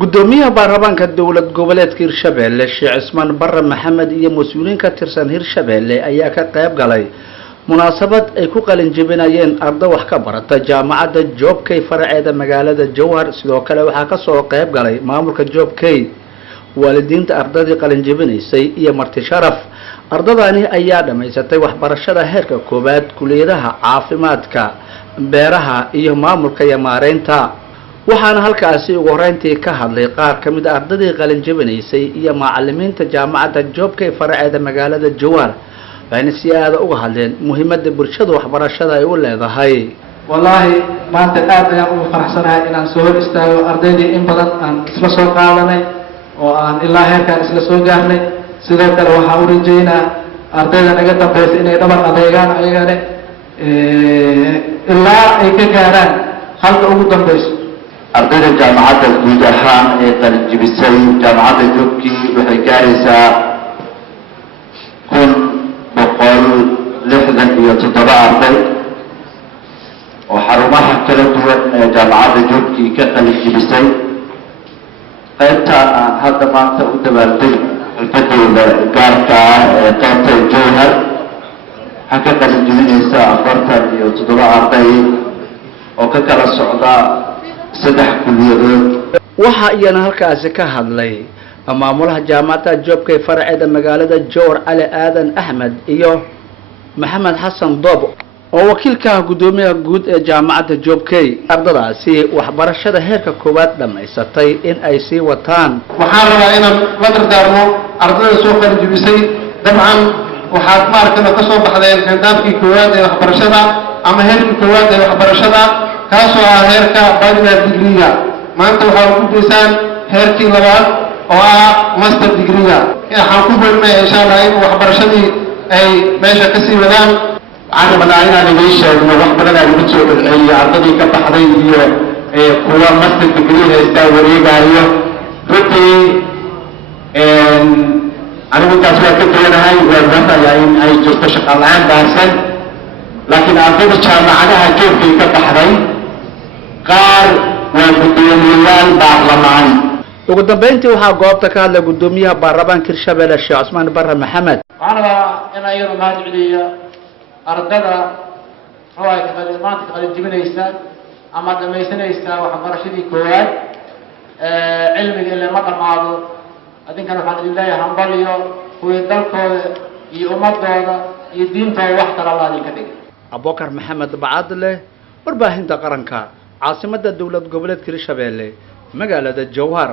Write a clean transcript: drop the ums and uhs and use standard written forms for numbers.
gudoomiyaha baarlamaanka dowlad goboleedka Hirshabelle Sheekh Cismaan Barre Maxamed iyo mas'uuliyiin ka tirsan Hirshabelle ayaa ka qayb galay munaasabad ay ku qalin jebinayeen arday wax ka barata jaamacadda Joobkay faraceeda magaalada Jowhar sidoo kale waxa ka soo qayb galay maamulka Joobkay waalidiinta ardayda qalin jebinaysay iyo marti sharaf ardadani ayaa dhameysatay waxbarashada heerka koobaad kuleedaha caafimaadka beeraha iyo maamulka iyo maareynta waxaana halkaasi ugu horeyntii ka hadlay qaar ka mid ah ardayda qalin jebinaysay iyo macallimiinta jaamacadda Joobkay faraceeda magaalada Jowhar waxayna si aad uga hadleen muhiimadda bulshada waxbarashada ay u leedahay wallahi maanta aad ayaan ugu faraxsanahay inaan soo hor istaago ardaydii in badan aan isla soo qaadanay oo aan ilaa heerkaan isla soo gaarnay sidoo kale waxaan u rajeynaa ardayda naga dambaysa inay dhabar adeegaan ayagana ilaa ay ka gaaraan halka ugu dambayso ardayda jaamacadda guud ahaan ee qalin jebisay jaamacadda Joobkay waxay gaaraysaa 167 arday oo xarumaha kala duwan ee jaamacadda Joobkay ka qalin jebisay qaybta aan hadda maanta u dabaaldeg xirfadooda gaarka ah ee qaybta Jowhar waxaa ka qalin jebinaysa 47 arday oo ka kala socda 3 kuliyadood waxa iyana halkaasi ka hadlay maamulaha jaamacadda Joobkay faraceeda magaalada Jowhar Ali Aadan Ahmed iyo Maxamed Xasan Doob oo wakiilka gudoomiyaha guud ee jaamacadda Joobkay ardadaasi waxbarashada heerka koowaad dhameysatay in ay sii wataan waxaan rabaa inaan la dardaarmo ardayda soo qalin jebisay dabcan waxaad maaragtay ka soo baxdeen xindaafkii koowaad ee waxbarashada ama heerkii koowaad ee waxbarashada kaasoo ah heerka bachelor degree maanta waxaad ku guuleysaan heerkii labaad oo ah master degree waxaan ku barnay insha Allah in waxbarashadii ay meesha ka sii wadaan waxaan rabnaa inaan idin sheegno wax badan ay ugu soo dhacay ardadii ka baxday iyo kuwa master degree haysta wareegayo runtii anigu taas waa ka doonahay waa rabaa in ay jirto shaqo la'aan baarsan laakiin ardayda jaamacadaha Joobkay ka baxday qaar waa gudoomiyayaal baarlamaan ugu dambeyntii waxaa goobta ka hadlay gudoomiyaha baarlamaanka Hirshabelle Sheekh Cismaan Barre Maxamed waxaan rabaa in ay mahad celiyo ardada maanta qalin jebinaysa ama dhamaysanaysa waxbarashadii koowaad cilmiga ilaa ma dhamaado adinkana waxaan idin leeyahay hambaliyo kuwii dalkooda iyo ummadooda iyo diintooda wax kala laadin ka dhig Abubakar Maxamed Bacadle warbaahinta qaranka caasimadda dowlad goboleedka Hirshabelle magaalada Jowhar.